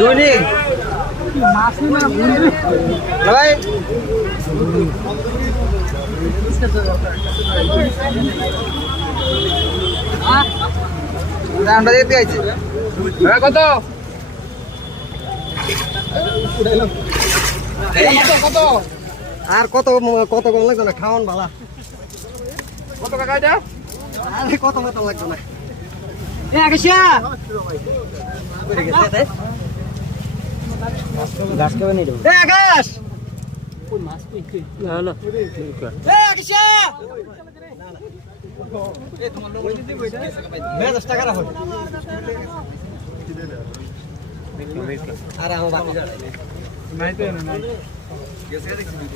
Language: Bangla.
রুনি মাছি না বুঝলি ভাই আমরা দেখতে আইছি কত কত আর কত কত কম লাগবে না খাওয়ান ভালা কত টাকা এটা আরে কত মত লাগবে না এ আকাশিয়া করে গেছে তাই গাছ কেবে নেই এ আকাশ কোন মাছ কই না না এ আকাশিয়া না না এ তোমার লোক দিতে বইতে 10 টাকা রাখো আরে আমার বাকি নাই তো নাই গেছে দেখছি